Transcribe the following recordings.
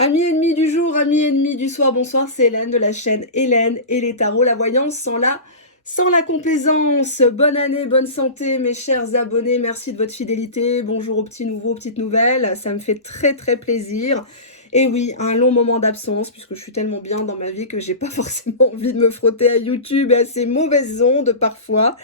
Amis ennemis du jour, amis ennemis du soir, bonsoir, c'est Hélène de la chaîne Hélène et les tarots, la voyance sans la complaisance. Bonne année, bonne santé mes chers abonnés, merci de votre fidélité, bonjour aux petits nouveaux, aux petites nouvelles, ça me fait très très plaisir. Et oui, un long moment d'absence, puisque je suis tellement bien dans ma vie que j'ai pas forcément envie de me frotter à YouTube et à ces mauvaises ondes parfois.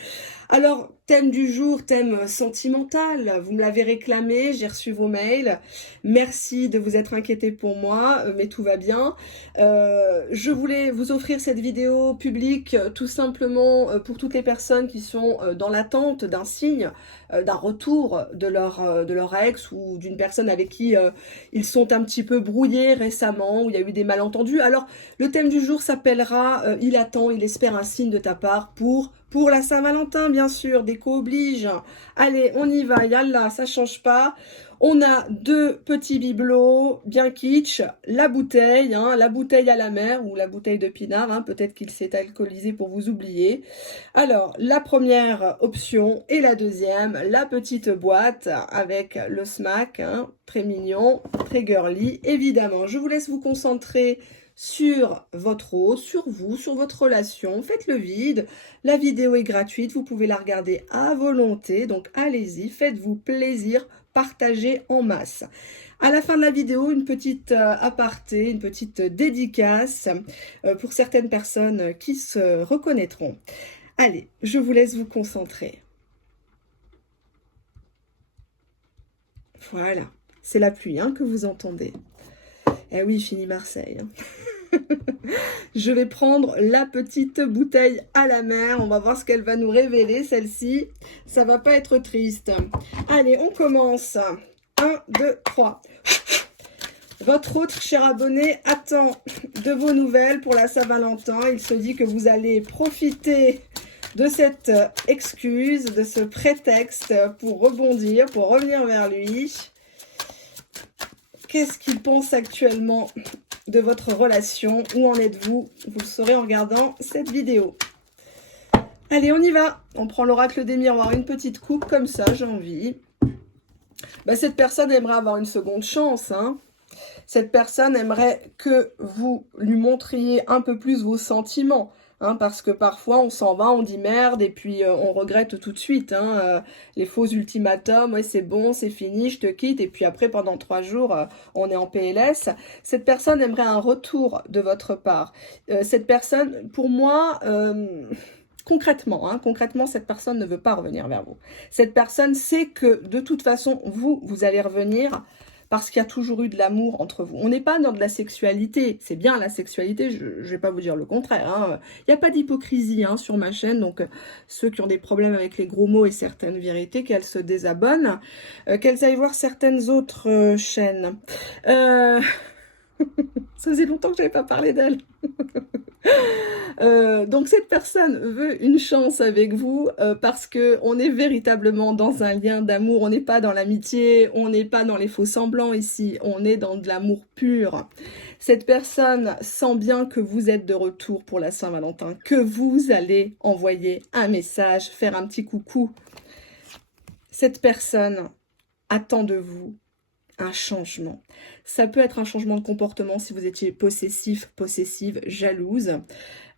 Alors, thème du jour, thème sentimental, vous me l'avez réclamé, j'ai reçu vos mails, merci de vous être inquiété pour moi, mais tout va bien. Je voulais vous offrir cette vidéo publique tout simplement pour toutes les personnes qui sont dans l'attente d'un signe, d'un retour de leur ex ou d'une personne avec qui ils sont un petit peu brouillés récemment, où il y a eu des malentendus. Alors, le thème du jour s'appellera il attend, il espère un signe de ta part pour la Saint-Valentin, bien sûr, déco oblige. Allez, on y va, yallah, ça change pas. On a deux petits bibelots bien kitsch, la bouteille à la mer ou la bouteille de pinard, hein, peut-être qu'il s'est alcoolisé pour vous oublier. Alors, la première option et la deuxième, la petite boîte avec le smack, hein, très mignon, très girly, évidemment. Je vous laisse vous concentrer sur votre eau, sur vous, sur votre relation. Faites le vide. La vidéo est gratuite, vous pouvez la regarder à volonté, donc allez-y, faites-vous plaisir, partagez en masse. À la fin de la vidéo, une petite aparté, une petite dédicace pour certaines personnes qui se reconnaîtront. Allez, je vous laisse vous concentrer. Voilà, c'est la pluie hein, que vous entendez. Eh oui, fini Marseille. Je vais prendre la petite bouteille à la mer. On va voir ce qu'elle va nous révéler, celle-ci. Ça va pas être triste. Allez, on commence. 1, 2, 3. Votre autre cher abonné attend de vos nouvelles pour la Saint-Valentin. Il se dit que vous allez profiter de cette excuse, de ce prétexte pour rebondir, pour revenir vers lui. Qu'est-ce qu'il pense actuellement de votre relation? Où en êtes-vous? Vous le saurez en regardant cette vidéo. Allez, on y va. On prend l'oracle des miroirs, une petite coupe comme ça, j'ai envie. Cette personne aimerait avoir une seconde chance. Hein. Cette personne aimerait que vous lui montriez un peu plus vos sentiments. Hein, parce que parfois on s'en va, on dit merde et puis on regrette tout de suite. Hein, les faux ultimatums, ouais c'est bon, c'est fini, je te quitte. Et puis après pendant 3 jours, on est en PLS. Cette personne aimerait un retour de votre part. Cette personne, pour moi... concrètement, cette personne ne veut pas revenir vers vous. Cette personne sait que de toute façon, vous allez revenir parce qu'il y a toujours eu de l'amour entre vous. On n'est pas dans de la sexualité. C'est bien la sexualité, je ne vais pas vous dire le contraire. Hein. Il n'y a pas d'hypocrisie hein, sur ma chaîne. Donc, ceux qui ont des problèmes avec les gros mots et certaines vérités, qu'elles se désabonnent. Qu'elles aillent voir certaines autres chaînes. Ça faisait longtemps que je n'avais pas parlé d'elle. Donc cette personne veut une chance avec vous parce que on est véritablement dans un lien d'amour, on n'est pas dans l'amitié, on n'est pas dans les faux semblants ici, on est dans de l'amour pur. Cette personne sent bien que vous êtes de retour pour la Saint-Valentin, que vous allez envoyer un message, faire un petit coucou. Cette personne attend de vous un changement. Ça peut être un changement de comportement si vous étiez possessif, possessive, jalouse.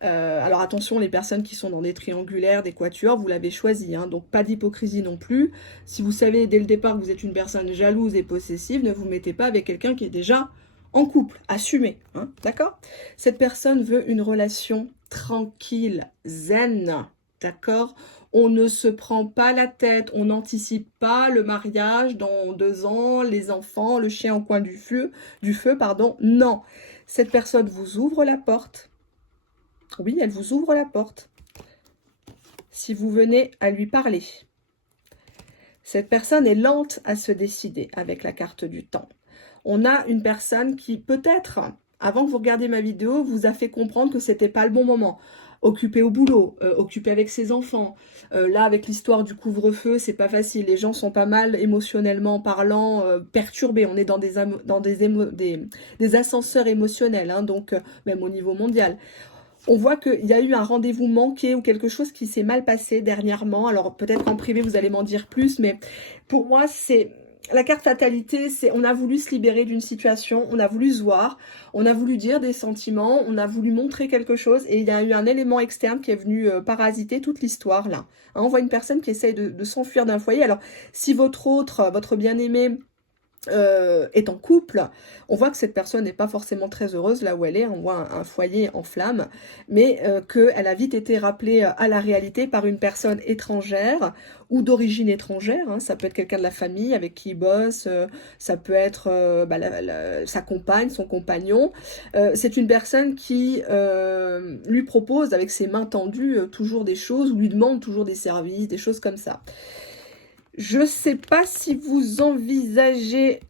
Alors attention, les personnes qui sont dans des triangulaires, des quatuors, vous l'avez choisi, hein, donc pas d'hypocrisie non plus. Si vous savez dès le départ que vous êtes une personne jalouse et possessive, ne vous mettez pas avec quelqu'un qui est déjà en couple, assumé, hein, d'accord? Cette personne veut une relation tranquille, zen, d'accord? On ne se prend pas la tête, on n'anticipe pas le mariage dans 2 ans, les enfants, le chien au coin du feu, non. Cette personne vous ouvre la porte. Oui, elle vous ouvre la porte. Si vous venez à lui parler. Cette personne est lente à se décider avec la carte du temps. On a une personne qui, peut-être, avant que vous regardiez ma vidéo, vous a fait comprendre que c'était pas le bon moment. Occupé au boulot, occupé avec ses enfants. Là, avec l'histoire du couvre-feu, c'est pas facile. Les gens sont pas mal émotionnellement parlant, perturbés. On est dans des ascenseurs émotionnels, hein, donc même au niveau mondial. On voit qu'il y a eu un rendez-vous manqué ou quelque chose qui s'est mal passé dernièrement. Alors peut-être qu'en privé, vous allez m'en dire plus, mais pour moi, c'est la carte fatalité, c'est on a voulu se libérer d'une situation, on a voulu se voir, on a voulu dire des sentiments, on a voulu montrer quelque chose et il y a eu un élément externe qui est venu parasiter toute l'histoire là. Hein, on voit une personne qui essaye de s'enfuir d'un foyer. Alors, si votre bien-aimé est en couple, on voit que cette personne n'est pas forcément très heureuse là où elle est, on voit un foyer en flammes, mais qu'elle a vite été rappelée à la réalité par une personne étrangère ou d'origine étrangère, hein. Ça peut être quelqu'un de la famille avec qui il bosse, ça peut être sa compagne, son compagnon. C'est une personne qui lui propose avec ses mains tendues toujours des choses, ou lui demande toujours des services, des choses comme ça. Je ne sais pas si vous envisagez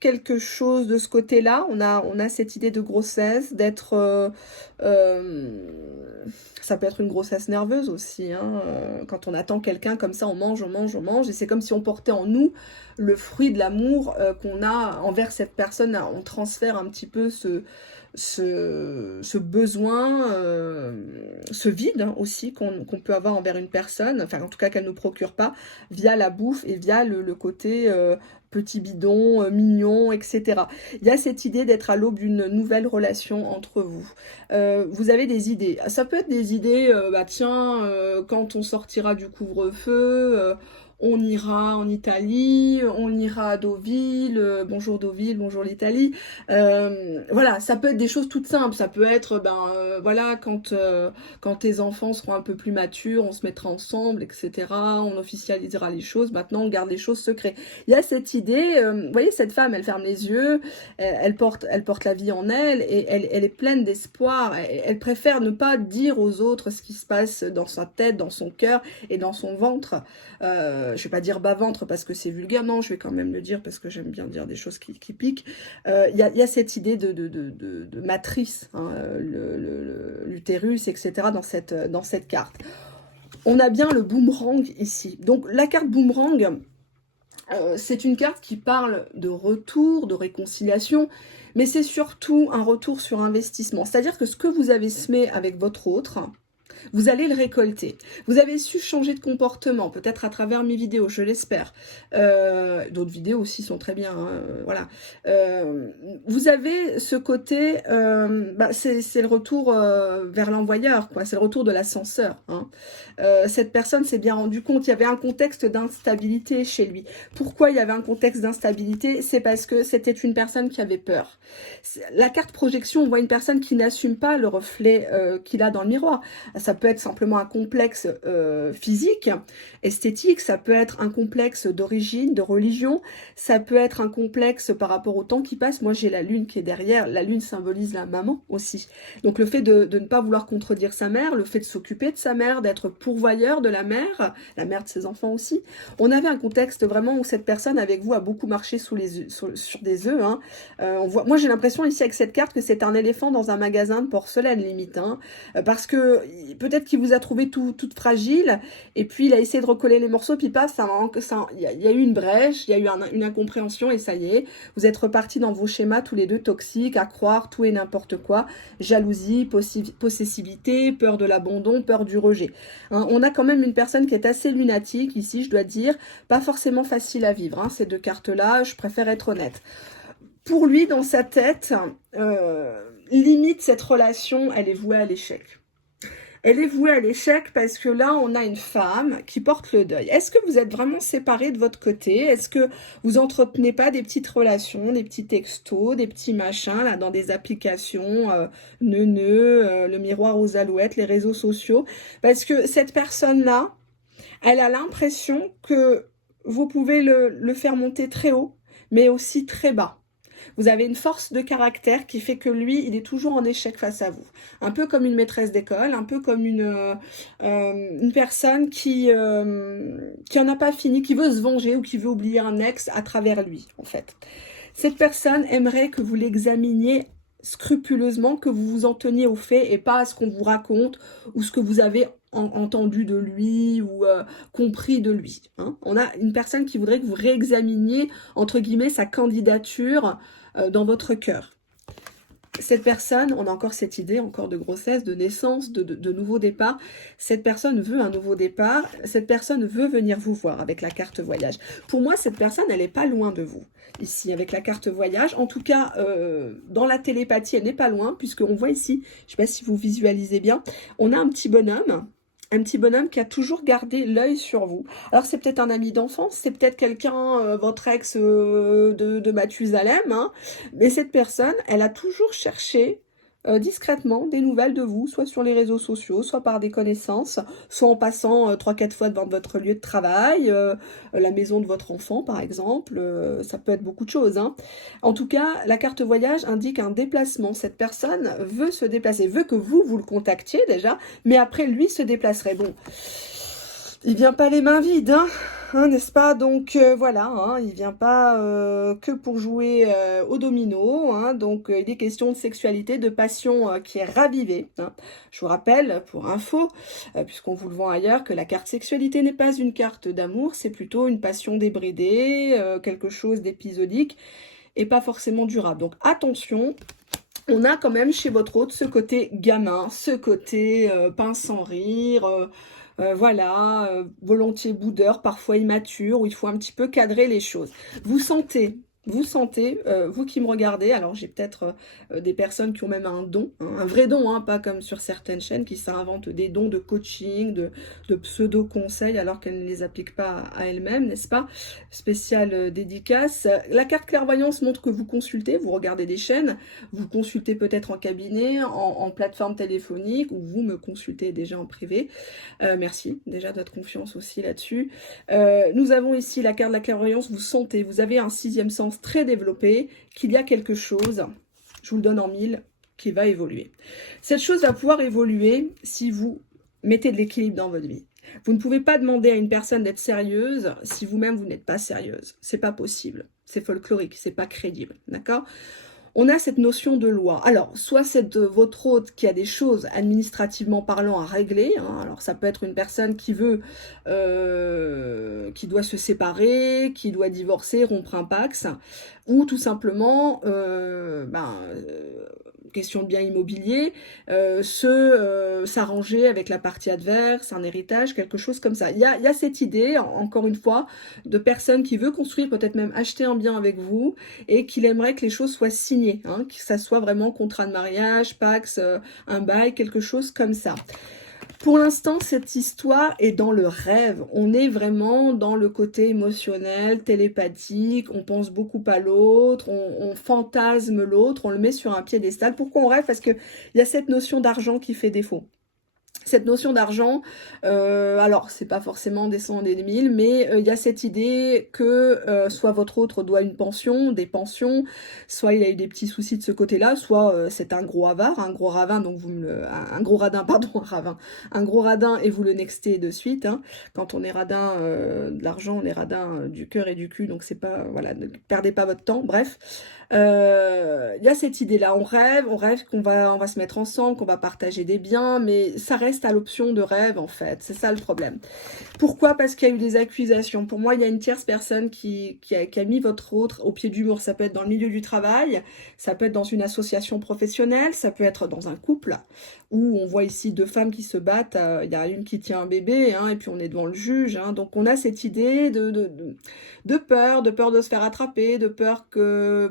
quelque chose de ce côté-là. On a cette idée de grossesse, d'être... ça peut être une grossesse nerveuse aussi. Hein. Quand on attend quelqu'un comme ça, on mange, on mange, on mange. Et c'est comme si on portait en nous le fruit de l'amour qu'on a envers cette personne. On transfère un petit peu ce besoin, ce vide hein, aussi qu'on peut avoir envers une personne, enfin en tout cas qu'elle ne nous procure pas, via la bouffe et via le côté petit bidon, mignon, etc. Il y a cette idée d'être à l'aube d'une nouvelle relation entre vous. Vous avez des idées. Ça peut être des idées, quand on sortira du couvre-feu, on ira en Italie, on ira à Deauville, bonjour Deauville, bonjour l'Italie. Voilà, ça peut être des choses toutes simples. Ça peut être, voilà, quand tes enfants seront un peu plus matures, on se mettra ensemble, etc. On officialisera les choses. Maintenant, on garde les choses secrètes. Il y a cette idée, vous voyez, cette femme, elle ferme les yeux, elle porte la vie en elle et elle est pleine d'espoir. Elle préfère ne pas dire aux autres ce qui se passe dans sa tête, dans son cœur et dans son ventre. Je vais pas dire bas-ventre parce que c'est vulgaire, non, je vais quand même le dire parce que j'aime bien dire des choses qui piquent. Il y a cette idée de matrice, hein, l'utérus, etc. dans cette carte. On a bien le boomerang ici. Donc la carte boomerang, c'est une carte qui parle de retour, de réconciliation, mais c'est surtout un retour sur investissement. C'est-à-dire que ce que vous avez semé avec votre autre, vous allez le récolter. Vous avez su changer de comportement, peut-être à travers mes vidéos, je l'espère. D'autres vidéos aussi sont très bien, hein, voilà. Vous avez ce côté, c'est le retour vers l'envoyeur, quoi. C'est le retour de l'ascenseur. Hein. Cette personne s'est bien rendu compte, il y avait un contexte d'instabilité chez lui. Pourquoi il y avait un contexte d'instabilité? C'est parce que c'était une personne qui avait peur. La carte projection, on voit une personne qui n'assume pas le reflet qu'il a dans le miroir. Ça peut être simplement un complexe physique, esthétique, ça peut être un complexe d'origine, de religion, ça peut être un complexe par rapport au temps qui passe. Moi, j'ai la lune qui est derrière. La lune symbolise la maman aussi. Donc, le fait de ne pas vouloir contredire sa mère, le fait de s'occuper de sa mère, d'être pourvoyeur de la mère de ses enfants aussi. On avait un contexte vraiment où cette personne avec vous a beaucoup marché sur des œufs. Hein. Moi, j'ai l'impression ici avec cette carte que c'est un éléphant dans un magasin de porcelaine limite. Hein, parce que peut-être qu'il vous a trouvé toute fragile et puis il a essayé de recoller les morceaux, puis paf, il y a eu une brèche, il y a eu une incompréhension et ça y est, vous êtes repartis dans vos schémas tous les deux toxiques, à croire tout et n'importe quoi, jalousie, possessivité, peur de l'abandon, peur du rejet. Hein, on a quand même une personne qui est assez lunatique ici, je dois dire, pas forcément facile à vivre, hein, ces deux cartes-là, je préfère être honnête. Pour lui, dans sa tête, limite cette relation, elle est vouée à l'échec. Elle est vouée à l'échec parce que là, on a une femme qui porte le deuil. Est-ce que vous êtes vraiment séparés de votre côté? Est-ce que vous entretenez pas des petites relations, des petits textos, des petits machins, là, dans des applications, le miroir aux alouettes, les réseaux sociaux? Parce que cette personne-là, elle a l'impression que vous pouvez le faire monter très haut, mais aussi très bas. Vous avez une force de caractère qui fait que lui, il est toujours en échec face à vous. Un peu comme une maîtresse d'école, un peu comme une personne qui en a pas fini, qui veut se venger ou qui veut oublier un ex à travers lui, en fait. Cette personne aimerait que vous l'examiniez scrupuleusement, que vous vous en teniez aux faits et pas à ce qu'on vous raconte ou ce que vous avez entendu de lui ou compris de lui. Hein. On a une personne qui voudrait que vous réexaminiez, entre guillemets, sa candidature dans votre cœur. cette personne, on a encore cette idée, encore de grossesse, de naissance, de nouveau départ. Cette personne veut un nouveau départ. Cette personne veut venir vous voir avec la carte voyage. Pour moi, cette personne, elle n'est pas loin de vous. Ici, avec la carte voyage. En tout cas, dans la télépathie, elle n'est pas loin, puisqu'on voit ici, je ne sais pas si vous visualisez bien, on a un petit bonhomme. Un petit bonhomme qui a toujours gardé l'œil sur vous. Alors, c'est peut-être un ami d'enfance, c'est peut-être quelqu'un, votre ex de Mathusalem, hein, mais cette personne, elle a toujours cherché discrètement des nouvelles de vous, soit sur les réseaux sociaux, soit par des connaissances, soit en passant 3-4 fois devant votre lieu de travail, la maison de votre enfant par exemple, ça peut être beaucoup de choses. Hein. En tout cas, la carte voyage indique un déplacement. Cette personne veut se déplacer, veut que vous le contactiez déjà, mais après lui se déplacerait. Bon, il vient pas les mains vides, hein, n'est-ce pas? Donc voilà, hein, il vient pas que pour jouer au domino, hein, donc il est question de sexualité, de passion qui est ravivée. Hein. Je vous rappelle, pour info, puisqu'on vous le vend ailleurs, que la carte sexualité n'est pas une carte d'amour, c'est plutôt une passion débridée, quelque chose d'épisodique et pas forcément durable. Donc attention. On a quand même chez votre hôte ce côté gamin, ce côté pince sans rire, voilà, volontiers boudeur, parfois immature, où il faut un petit peu cadrer les choses. Vous sentez, vous qui me regardez, alors j'ai peut-être des personnes qui ont même un don, hein, un vrai don, hein, pas comme sur certaines chaînes qui s'inventent des dons de coaching, de pseudo-conseils, alors qu'elles ne les appliquent pas à elles-mêmes, n'est-ce pas? Spéciale dédicace. La carte clairvoyance montre que vous consultez, vous regardez des chaînes, vous consultez peut-être en cabinet, en plateforme téléphonique, ou vous me consultez déjà en privé. Merci déjà de votre confiance aussi là-dessus. Nous avons ici la carte de la clairvoyance, vous sentez, vous avez un sixième sens très développé, qu'il y a quelque chose, je vous le donne en mille, qui va évoluer. Cette chose va pouvoir évoluer si vous mettez de l'équilibre dans votre vie. Vous ne pouvez pas demander à une personne d'être sérieuse si vous-même vous n'êtes pas sérieuse. C'est pas possible. C'est folklorique, c'est pas crédible. D'accord ? On a cette notion de loi. Alors, soit c'est votre hôte qui a des choses administrativement parlant à régler. Hein. Alors, ça peut être une personne qui veut, qui doit se séparer, qui doit divorcer, rompre un pax, ou tout simplement, question de bien immobilier, s'arranger avec la partie adverse, un héritage, quelque chose comme ça. Il y a cette idée, encore une fois, de personne qui veut construire, peut-être même acheter un bien avec vous, et qu'il aimerait que les choses soient signées, hein, que ça soit vraiment contrat de mariage, pax, un bail, quelque chose comme ça. Pour l'instant, cette histoire est dans le rêve. On est vraiment dans le côté émotionnel, télépathique. On pense beaucoup à l'autre, on fantasme l'autre, on le met sur un piédestal. Pourquoi on rêve? Parce qu'il y a cette notion d'argent qui fait défaut. Cette notion d'argent, alors c'est pas forcément des cents, des mille, mais il y a cette idée que soit votre autre doit une pension, des pensions, soit il a eu des petits soucis de ce côté-là, soit c'est un gros avare, un gros ravin, donc vous me le, un gros radin, pardon, un ravin, un gros radin et vous le nextez de suite. Hein. Quand on est radin de l'argent, on est radin du cœur et du cul, donc c'est pas, voilà, ne perdez pas votre temps. Bref, il y a cette idée-là, on rêve qu'on va se mettre ensemble, qu'on va partager des biens, mais ça reste à l'option de rêve en fait, c'est ça le problème. Pourquoi? Parce qu'il y a eu des accusations. Pour moi, il y a une tierce personne qui a mis votre autre au pied du mur. Ça peut être dans le milieu du travail, ça peut être dans une association professionnelle, ça peut être dans un couple, où on voit ici deux femmes qui se battent, il y a une qui tient un bébé, hein, et puis on est devant le juge, hein, donc on a cette idée de peur de se faire attraper, de peur que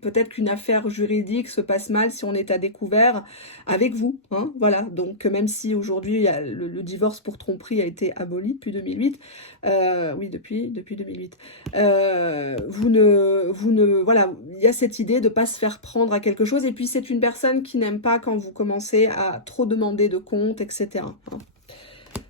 peut-être qu'une affaire juridique se passe mal si on est à découvert avec vous, hein, voilà, donc même si aujourd'hui le divorce pour tromperie a été aboli depuis 2008, oui depuis 2008, voilà, il y a cette idée de pas se faire prendre à quelque chose, et puis c'est une personne qui n'aime pas quand vous commencez à trop demander de comptes, etc. Hein.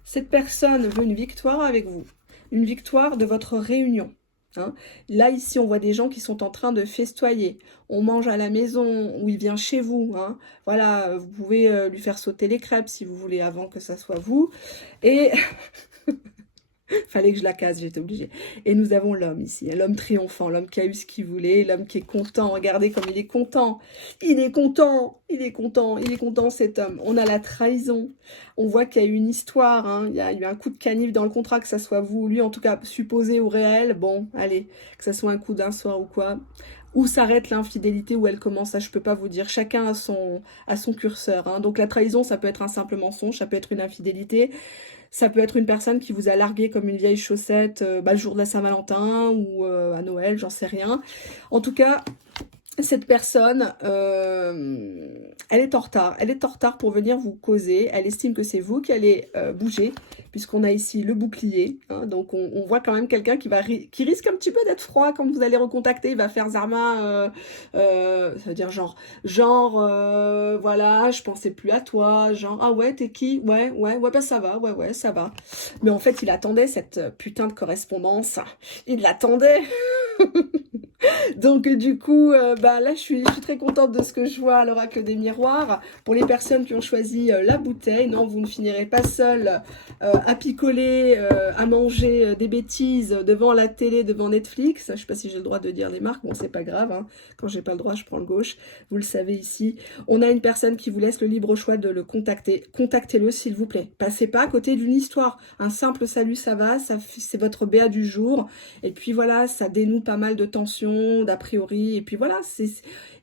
Cette personne veut une victoire avec vous, une victoire de votre réunion. Hein. Là, ici, on voit des gens qui sont en train de festoyer. On mange à la maison ou il vient chez vous. Hein. Voilà, vous pouvez lui faire sauter les crêpes si vous voulez avant que ça soit vous. Et fallait que je la casse, j'étais obligée. Et nous avons l'homme ici, l'homme triomphant, l'homme qui a eu ce qu'il voulait, l'homme qui est content. Regardez comme il est content. Il est content, il est content, il est content cet homme. On a la trahison. On voit qu'il y a eu une histoire, hein. Il y a eu un coup de canif dans le contrat, que ça soit vous ou lui, en tout cas supposé ou réel. Bon, allez, que ça soit un coup d'un soir ou quoi. où s'arrête l'infidélité, où elle commence, ça je peux pas vous dire, chacun a son curseur, hein. Donc la trahison, ça peut être un simple mensonge, ça peut être une infidélité, ça peut être une personne qui vous a largué comme une vieille chaussette le jour de la Saint-Valentin ou à Noël, j'en sais rien. En tout cas, cette personne, elle est en retard. Elle est en retard pour venir vous causer. Elle estime que c'est vous qui allez bouger, puisqu'on a ici le bouclier. Hein, donc on voit quand même quelqu'un qui risque un petit peu d'être froid quand vous allez recontacter. Il va faire Zarma, ça veut dire voilà, je pensais plus à toi. Genre, ah ouais, t'es qui? Ouais, bah ça va, ouais, ça va. Mais en fait, il attendait cette putain de correspondance. Il l'attendait. Donc du coup, là je suis très contente de ce que je vois à l'oracle des miroirs. Pour les personnes qui ont choisi la bouteille, non, vous ne finirez pas seul à picoler, à manger des bêtises devant la télé, devant Netflix. Je ne sais pas si j'ai le droit de dire les marques, bon c'est pas grave, hein. Quand j'ai pas le droit je prends le gauche, vous le savez ici. On a une personne qui vous laisse le libre choix de le contacter. Contactez-le s'il vous plaît. Passez pas à côté d'une histoire. Un simple salut ça va, c'est votre BA du jour. Et puis voilà, ça dénoue pas mal de tensions, d'a priori. Et puis voilà, il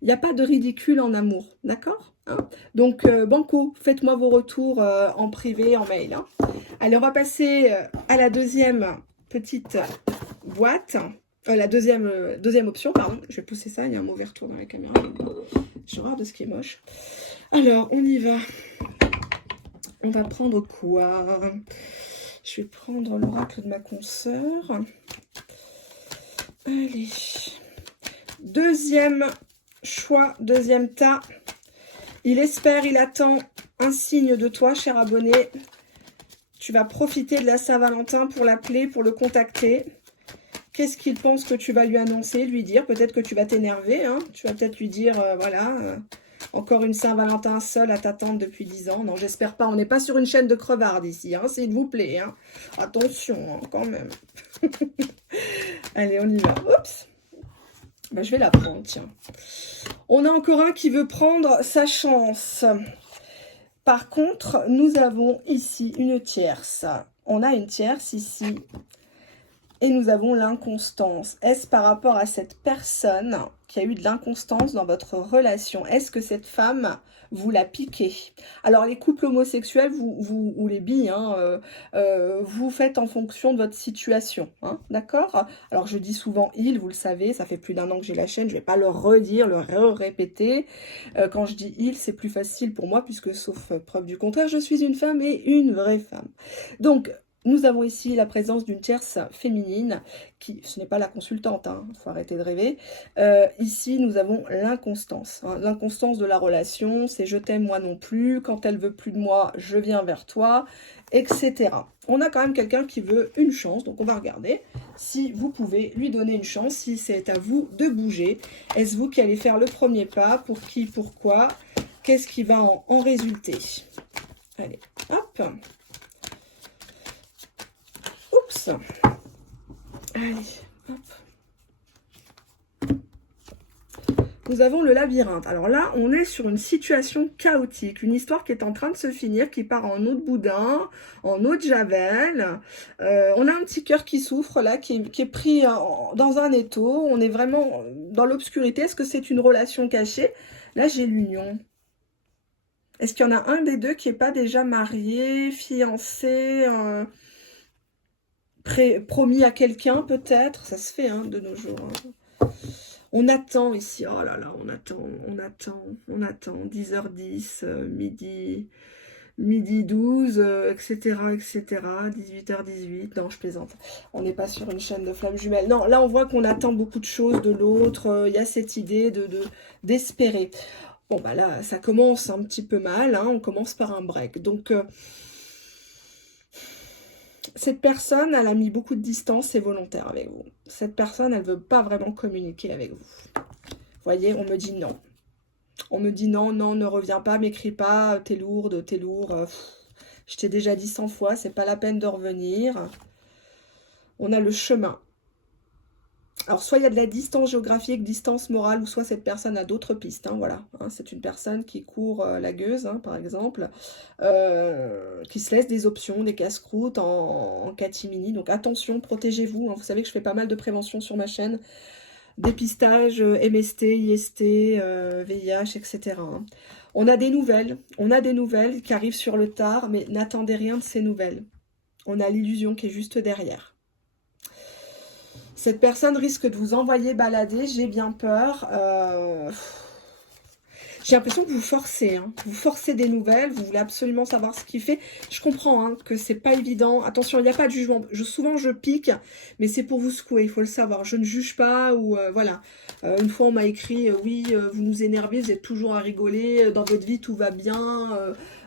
n'y a pas de ridicule en amour, d'accord, hein? Donc, banco, faites-moi vos retours en privé, en mail, hein. Allez, on va passer à la deuxième petite boîte. La deuxième option, pardon. Je vais pousser ça, il y a un mauvais retour dans la caméra. J'ai horreur de ce qui est moche. Alors, on y va. On va prendre quoi? Je vais prendre l'oracle de ma consoeur. Allez. Deuxième choix, deuxième tas. Il espère, il attend un signe de toi, cher abonné. Tu vas profiter de la Saint-Valentin pour l'appeler, pour le contacter. Qu'est-ce qu'il pense que tu vas lui annoncer, lui dire? Peut-être que tu vas t'énerver, hein. Tu vas peut-être lui dire, encore une Saint-Valentin seule à t'attendre depuis 10 ans. Non, j'espère pas. On n'est pas sur une chaîne de crevards ici, hein, s'il vous plaît, hein. Attention, hein, quand même. Allez, on y va. Oups. Je vais la prendre, tiens. On a encore un qui veut prendre sa chance. Par contre, nous avons ici une tierce. On a une tierce ici. Et nous avons l'inconstance. Est-ce par rapport à cette personne qui a eu de l'inconstance dans votre relation? Est-ce que cette femme vous l'a piqué? Alors les couples homosexuels, ou les bi, hein, vous faites en fonction de votre situation, hein, d'accord? Alors je dis souvent il, vous le savez, ça fait plus d'1 an que j'ai la chaîne, je vais pas le redire, le répéter. Quand je dis il, c'est plus facile pour moi, puisque sauf preuve du contraire, je suis une femme et une vraie femme. Donc, nous avons ici la présence d'une tierce féminine, ce n'est pas la consultante, hein, faut arrêter de rêver. Ici, nous avons l'inconstance. Hein, l'inconstance de la relation, c'est je t'aime, moi non plus. Quand elle veut plus de moi, je viens vers toi, etc. On a quand même quelqu'un qui veut une chance, donc on va regarder si vous pouvez lui donner une chance, si c'est à vous de bouger. Est-ce vous qui allez faire le premier pas? Pour qui? Pourquoi? Qu'est-ce qui va en résulter? Allez, hop. Oups. Allez, hop. Nous avons le labyrinthe. Alors là, on est sur une situation chaotique, une histoire qui est en train de se finir, qui part en eau de boudin, en eau de javel. On a un petit cœur qui souffre là, qui est pris dans un étau. On est vraiment dans l'obscurité. Est-ce que c'est une relation cachée? Là, j'ai l'union. Est-ce qu'il y en a un des deux qui n'est pas déjà marié, fiancé, promis à quelqu'un peut-être? Ça se fait, hein, de nos jours, hein. On attend ici, oh là là, on attend, 10h10, midi 12, etc., 18h18, non, je plaisante, on n'est pas sur une chaîne de flammes jumelles, non, là on voit qu'on attend beaucoup de choses de l'autre, il y a cette idée d'espérer. Bon, là, ça commence un petit peu mal, hein, on commence par un break, donc... cette personne, elle a mis beaucoup de distance, c'est volontaire avec vous. Cette personne, elle ne veut pas vraiment communiquer avec vous. Vous voyez, on me dit non. On me dit non, ne reviens pas, m'écris pas, t'es lourde, t'es lourd. Je t'ai déjà dit 100 fois, c'est pas la peine de revenir. On a le chemin. Alors, soit il y a de la distance géographique, distance morale, ou soit cette personne a d'autres pistes, hein, voilà. Hein, c'est une personne qui court la gueuse, hein, par exemple, qui se laisse des options, des casse-croûtes en catimini. Donc, attention, protégez-vous. Hein, vous savez que je fais pas mal de prévention sur ma chaîne. dépistage, MST, IST, VIH, etc. hein. On a des nouvelles qui arrivent sur le tard, mais n'attendez rien de ces nouvelles. On a l'illusion qui est juste derrière. Cette personne risque de vous envoyer balader, j'ai bien peur. J'ai l'impression que vous forcez, hein. Vous forcez des nouvelles, vous voulez absolument savoir ce qu'il fait. Je comprends hein, que c'est pas évident. Attention, il n'y a pas de jugement. Souvent, je pique, mais c'est pour vous secouer, il faut le savoir. Je ne juge pas ou voilà. Une fois, on m'a écrit, oui, vous nous énervez, vous êtes toujours à rigoler, dans votre vie, tout va bien,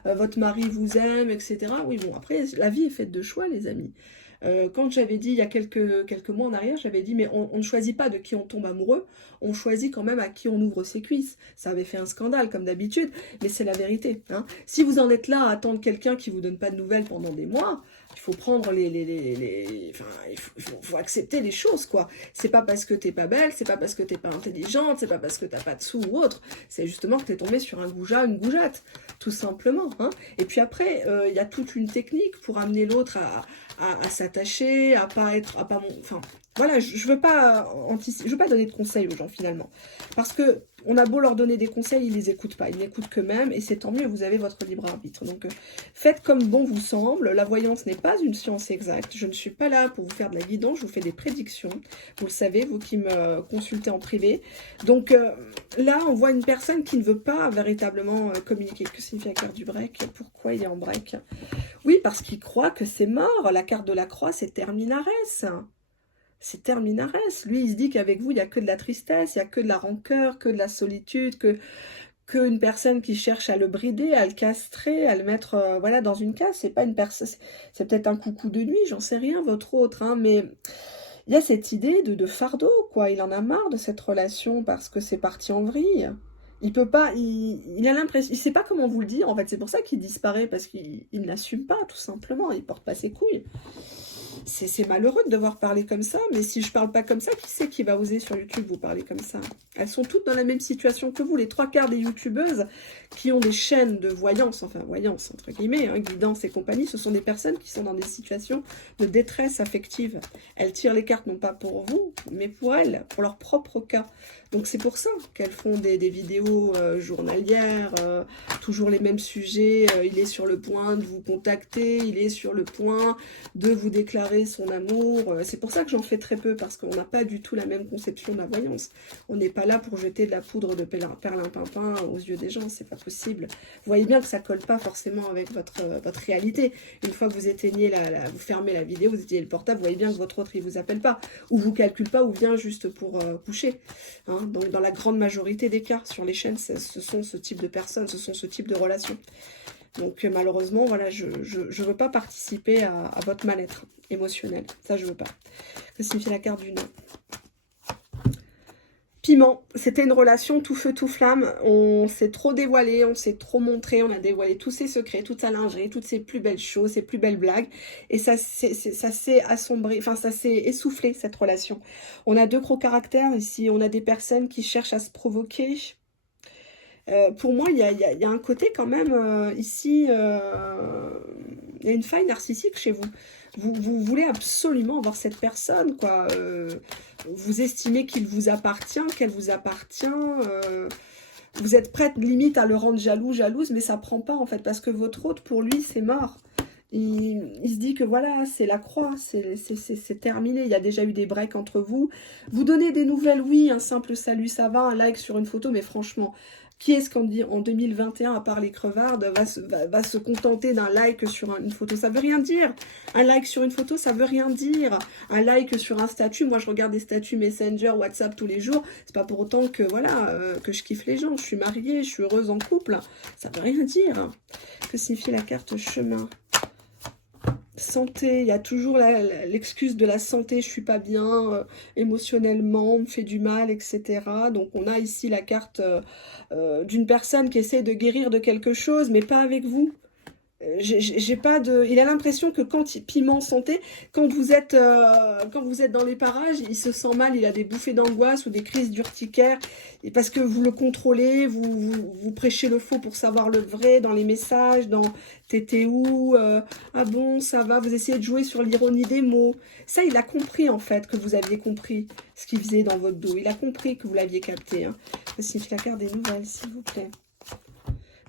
votre mari vous aime, etc. Oui, bon, après, la vie est faite de choix, les amis. Quand j'avais dit, il y a quelques mois en arrière, j'avais dit, mais on ne choisit pas de qui on tombe amoureux, on choisit quand même à qui on ouvre ses cuisses. Ça avait fait un scandale, comme d'habitude, mais c'est la vérité. Hein. Si vous en êtes là à attendre quelqu'un qui vous donne pas de nouvelles pendant des mois, il faut prendre enfin, il faut accepter les choses, quoi. C'est pas parce que t'es pas belle, c'est pas parce que t'es pas intelligente, c'est pas parce que t'as pas de sous ou autre, c'est justement que t'es tombé sur un goujat, une goujatte, tout simplement. Hein. Et puis après, il y a toute une technique pour amener l'autre à s'attacher, à pas être, enfin, voilà, je veux pas donner de conseils aux gens finalement, parce que on a beau leur donner des conseils, ils les écoutent pas, ils n'écoutent qu'eux-mêmes, et c'est tant mieux, vous avez votre libre arbitre. Donc faites comme bon vous semble. La voyance n'est pas une science exacte. Je ne suis pas là pour vous faire de la guidance, je vous fais des prédictions. Vous le savez, vous qui me consultez en privé. Donc là, on voit une personne qui ne veut pas véritablement communiquer. Que signifie la carte du break? Pourquoi il est en break? Oui, parce qu'il croit que c'est mort. La carte de la croix, c'est Terminares. C'est Terminares. Lui, il se dit qu'avec vous, il n'y a que de la tristesse, il n'y a que de la rancœur, que de la solitude, qu'une personne qui cherche à le brider, à le castrer, à le mettre voilà, dans une case. C'est pas une personne, c'est peut-être un coucou de nuit, j'en sais rien, votre autre, hein, mais il y a cette idée de fardeau, quoi. Il en a marre de cette relation parce que c'est parti en vrille. Il peut pas, il a l'impression, il sait pas comment vous le dire, en fait, c'est pour ça qu'il disparaît, parce qu'il n'assume pas, tout simplement, il porte pas ses couilles. C'est malheureux de devoir parler comme ça, mais si je parle pas comme ça, qui c'est qui va oser sur YouTube vous parler comme ça? Elles sont toutes dans la même situation que vous. Les 3/4 des youtubeuses qui ont des chaînes de voyance, enfin voyance entre guillemets, hein, guidance et compagnie, ce sont des personnes qui sont dans des situations de détresse affective. Elles tirent les cartes non pas pour vous, mais pour elles, pour leur propre cas. Donc c'est pour ça qu'elles font des vidéos journalières, toujours les mêmes sujets. Il est sur le point de vous contacter, il est sur le point de vous déclarer son amour. C'est pour ça que j'en fais très peu, parce qu'on n'a pas du tout la même conception de la voyance. On n'est pas là pour jeter de la poudre de perlimpinpin aux yeux des gens, c'est pas possible. Vous voyez bien que ça colle pas forcément avec votre réalité. Une fois que vous éteignez vous fermez la vidéo, vous éteignez le portable, vous voyez bien que votre autre il vous appelle pas, ou vous calcule pas, ou vient juste pour coucher. Hein. Donc dans la grande majorité des cas, sur les chaînes, ce sont ce type de personnes, ce sont ce type de relations. Donc malheureusement, voilà, je ne veux pas participer à votre mal-être émotionnel. Ça, je veux pas. Que signifie la carte du non? Piment, c'était une relation tout feu, tout flamme. On s'est trop dévoilé, on s'est trop montré, on a dévoilé tous ses secrets, toute sa lingerie, toutes ses plus belles choses, ses plus belles blagues. Et ça s'est assombri, enfin ça s'est essoufflé, cette relation. On a deux gros caractères ici, on a des personnes qui cherchent à se provoquer. Pour moi, il y a un côté quand même, ici, il y a une faille narcissique chez vous. Vous voulez absolument avoir cette personne, quoi. Vous estimez qu'il vous appartient, qu'elle vous appartient. Vous êtes prête limite à le rendre jaloux, jalouse, mais ça prend pas en fait, parce que votre hôte, pour lui, c'est mort. Il se dit que voilà, c'est la croix, c'est terminé. Il y a déjà eu des breaks entre vous. Vous donnez des nouvelles, oui, un simple salut, ça va, un like sur une photo, mais franchement, qui est-ce qu'en 2021, à part les crevardes, va se contenter d'un like sur une photo? Ça veut rien dire. Un like sur une photo, ça veut rien dire. Un like sur un statut, moi je regarde des statuts Messenger, WhatsApp tous les jours. C'est pas pour autant que, voilà, que je kiffe les gens. Je suis mariée, je suis heureuse en couple. Ça veut rien dire. Que signifie la carte chemin? Santé, il y a toujours l'excuse de la santé, je suis pas bien émotionnellement, on me fait du mal, etc. Donc on a ici la carte d'une personne qui essaie de guérir de quelque chose, mais pas avec vous. j'ai pas de... Il a l'impression que quand piment santé, quand vous êtes dans les parages, il se sent mal, il a des bouffées d'angoisse ou des crises d'urticaire, et parce que vous le contrôlez, vous prêchez le faux pour savoir le vrai dans les messages, dans t'étais où, ah bon, ça va, vous essayez de jouer sur l'ironie des mots. Ça, il a compris en fait que vous aviez compris ce qu'il faisait dans votre dos. Il a compris que vous l'aviez capté. Hein. Ça signifie la carte des nouvelles, s'il vous plaît.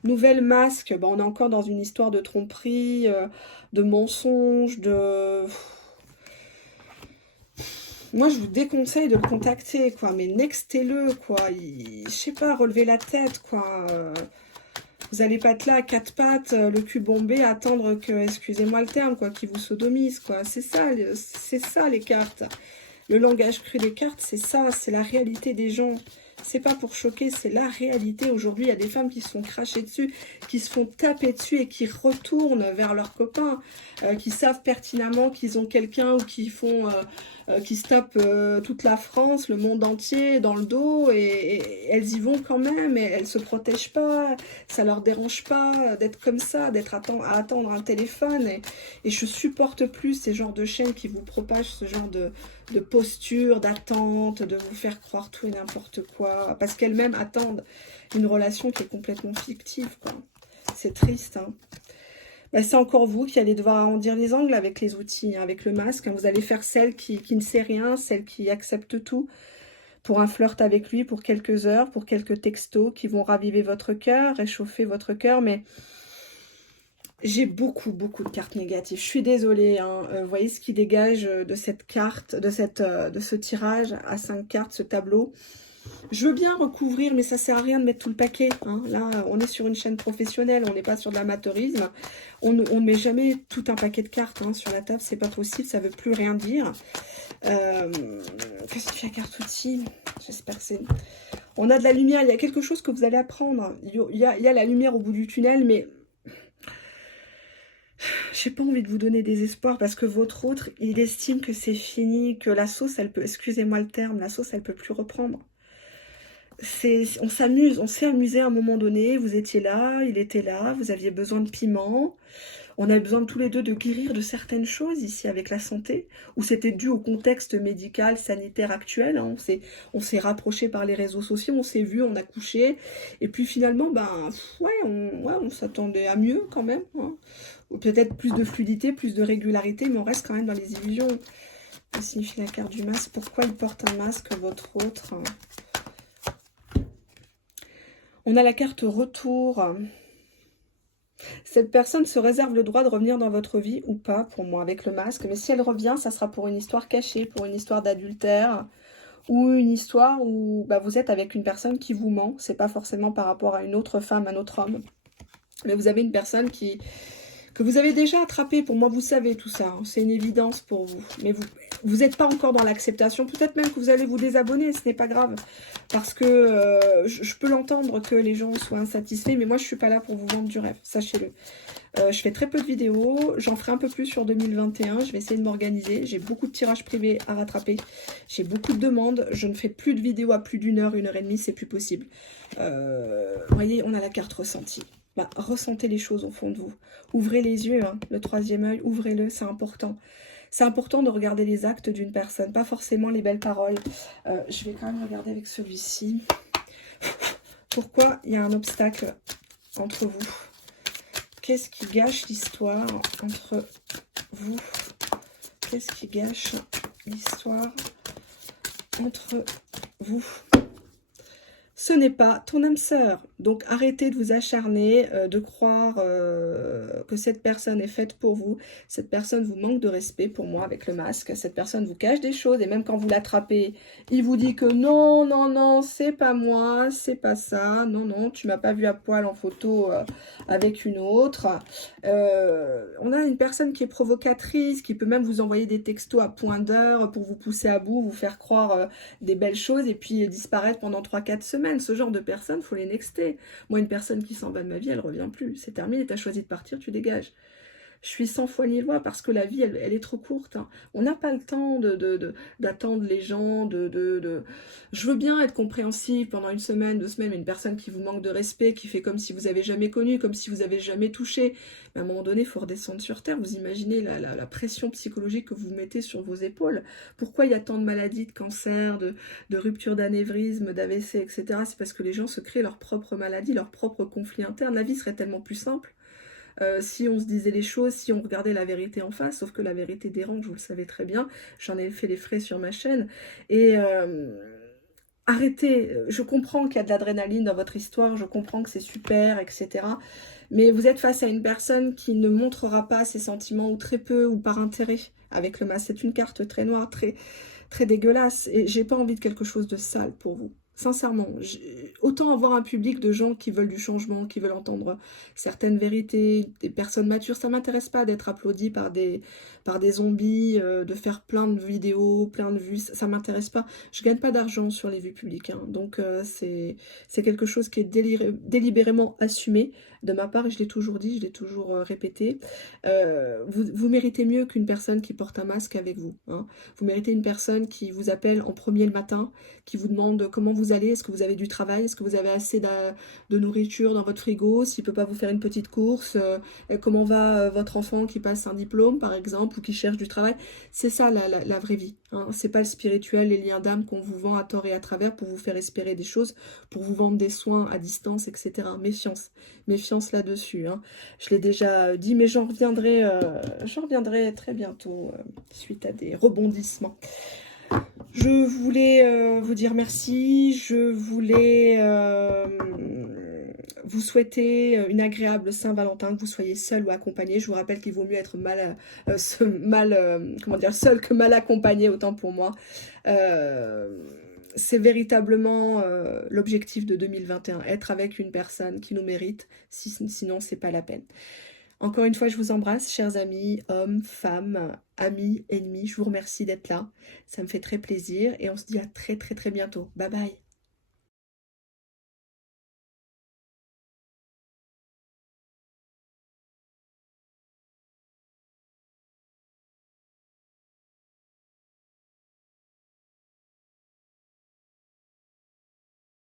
Nouvelle masque, on est encore dans une histoire de tromperie, de mensonge, de... Moi, je vous déconseille de le contacter, quoi. Mais nextez-le, quoi. Je sais pas, relevez la tête, quoi. Vous n'allez pas être là à quatre pattes, le cul bombé, attendre que, excusez-moi le terme, quoi, qu'il vous sodomise, quoi. C'est ça les cartes. Le langage cru des cartes, c'est ça, c'est la réalité des gens. C'est pas pour choquer, c'est la réalité. Aujourd'hui, il y a des femmes qui se font cracher dessus, qui se font taper dessus et qui retournent vers leurs copains, qui savent pertinemment qu'ils ont quelqu'un ou qui font, qui se tapent toute la France, le monde entier dans le dos et elles y vont quand même et elles se protègent pas. Ça leur dérange pas d'être comme ça, d'être à attendre un téléphone et je supporte plus ces genres de chaînes qui vous propagent ce genre de posture, d'attente, de vous faire croire tout et n'importe quoi, parce qu'elles-mêmes attendent une relation qui est complètement fictive, quoi. C'est triste, hein. Ben, c'est encore vous qui allez devoir arrondir les angles avec les outils, hein, avec le masque. Hein. Vous allez faire celle qui ne sait rien, celle qui accepte tout, pour un flirt avec lui, pour quelques heures, pour quelques textos qui vont raviver votre cœur, réchauffer votre cœur, mais... J'ai beaucoup de cartes négatives. Je suis désolée. Hein. Vous voyez ce qui dégage de cette carte, de ce tirage à 5 cartes, ce tableau. Je veux bien recouvrir, mais ça sert à rien de mettre tout le paquet. Hein. Là, on est sur une chaîne professionnelle, on n'est pas sur de l'amateurisme. On ne met jamais tout un paquet de cartes hein, sur la table, c'est pas possible, ça veut plus rien dire. Qu'est-ce que fait la carte outil? J'espère que c'est... On a de la lumière, il y a quelque chose que vous allez apprendre. Il y a la lumière au bout du tunnel, mais... J'ai pas envie de vous donner des espoirs parce que votre autre, il estime que c'est fini, que la sauce, elle peut, excusez-moi le terme, la sauce, elle peut plus reprendre. On s'amuse, on s'est amusé à un moment donné, vous étiez là, il était là, vous aviez besoin de piment. On avait besoin tous les deux de guérir de certaines choses ici avec la santé, où c'était dû au contexte médical, sanitaire actuel. Hein. On s'est rapprochés par les réseaux sociaux, on s'est vu, on a couché. Et puis finalement, on s'attendait à mieux quand même. Hein. Peut-être plus de fluidité, plus de régularité, mais on reste quand même dans les illusions. Ça signifie la carte du masque. Pourquoi il porte un masque, votre autre? On a la carte retour. Cette personne se réserve le droit de revenir dans votre vie ou pas, pour moi, avec le masque. Mais si elle revient, ça sera pour une histoire cachée, pour une histoire d'adultère, ou une histoire où vous êtes avec une personne qui vous ment. C'est pas forcément par rapport à une autre femme, un autre homme. Mais vous avez une personne que vous avez déjà attrapé. Pour moi, vous savez tout ça. Hein. C'est une évidence pour vous. Mais vous n'êtes pas encore dans l'acceptation. Peut-être même que vous allez vous désabonner. Ce n'est pas grave. Parce que je peux l'entendre que les gens soient insatisfaits. Mais moi, je ne suis pas là pour vous vendre du rêve. Sachez-le. Je fais très peu de vidéos. J'en ferai un peu plus sur 2021. Je vais essayer de m'organiser. J'ai beaucoup de tirages privés à rattraper. J'ai beaucoup de demandes. Je ne fais plus de vidéos à plus d'1 heure, 1h30. C'est plus possible. Vous voyez, on a la carte ressentie. Ressentez les choses au fond de vous. Ouvrez les yeux, hein, le 3e œil, ouvrez-le, c'est important. C'est important de regarder les actes d'une personne, pas forcément les belles paroles. Je vais quand même regarder avec celui-ci. Pourquoi il y a un obstacle entre vous? Qu'est-ce qui gâche l'histoire entre vous? Qu'est-ce qui gâche l'histoire entre vous? Ce n'est pas ton âme sœur. Donc arrêtez de vous acharner, de croire que cette personne est faite pour vous. Cette personne vous manque de respect pour moi avec le masque. Cette personne vous cache des choses et même quand vous l'attrapez, il vous dit que non, non, non, c'est pas moi, c'est pas ça. Non, non, tu m'as pas vu à poil en photo avec une autre. On a une personne qui est provocatrice, qui peut même vous envoyer des textos à point d'heure pour vous pousser à bout, vous faire croire des belles choses et puis disparaître pendant 3-4 semaines. Ce genre de personnes, faut les nexter. Moi, une personne qui s'en va de ma vie, elle revient plus. C'est terminé, tu as choisi de partir, tu dégages. Je suis sans foi ni loi parce que la vie, elle est trop courte, hein. On n'a pas le temps d'attendre les gens, Je veux bien être compréhensive pendant une semaine, 2 semaines, mais une personne qui vous manque de respect, qui fait comme si vous avez jamais connu, comme si vous avez jamais touché. Mais à un moment donné, il faut redescendre sur terre. Vous imaginez la pression psychologique que vous mettez sur vos épaules. Pourquoi il y a tant de maladies, de cancers, de ruptures d'anévrisme, d'AVC, etc. C'est parce que les gens se créent leurs propres maladies, leurs propres conflits internes. La vie serait tellement plus simple si on se disait les choses, si on regardait la vérité en face, sauf que la vérité dérange, vous le savez très bien, j'en ai fait les frais sur ma chaîne, et arrêtez, je comprends qu'il y a de l'adrénaline dans votre histoire, je comprends que c'est super, etc. Mais vous êtes face à une personne qui ne montrera pas ses sentiments, ou très peu, ou par intérêt, avec le masque. C'est une carte très noire, très, très dégueulasse, et j'ai pas envie de quelque chose de sale pour vous. Sincèrement, autant avoir un public de gens qui veulent du changement, qui veulent entendre certaines vérités, des personnes matures, ça m'intéresse pas d'être applaudi par des zombies, de faire plein de vidéos, plein de vues, ça m'intéresse pas. Je gagne pas d'argent sur les vues publiques, hein, donc c'est quelque chose qui est délibérément assumé de ma part, et je l'ai toujours dit, je l'ai toujours répété. Vous méritez mieux qu'une personne qui porte un masque avec vous, hein. Vous méritez une personne qui vous appelle en premier le matin, qui vous demande comment vous allez, est-ce que vous avez du travail, est-ce que vous avez assez de nourriture dans votre frigo, s'il ne peut pas vous faire une petite course, comment va votre enfant qui passe un diplôme par exemple, ou qui cherche du travail. C'est ça la vraie vie, hein. C'est pas le spirituel, les liens d'âme qu'on vous vend à tort et à travers pour vous faire espérer des choses, pour vous vendre des soins à distance, etc. Méfiance là-dessus, hein. Je l'ai déjà dit, mais j'en reviendrai très bientôt suite à des rebondissements. Je voulais vous dire merci, je voulais vous souhaiter une agréable Saint-Valentin, que vous soyez seul ou accompagné. Je vous rappelle qu'il vaut mieux être seul que mal accompagné, autant pour moi. C'est véritablement l'objectif de 2021, être avec une personne qui nous mérite, sinon c'est pas la peine. Encore une fois, je vous embrasse, chers amis, hommes, femmes, amis, ennemis. Je vous remercie d'être là. Ça me fait très plaisir et on se dit à très très très bientôt. Bye bye.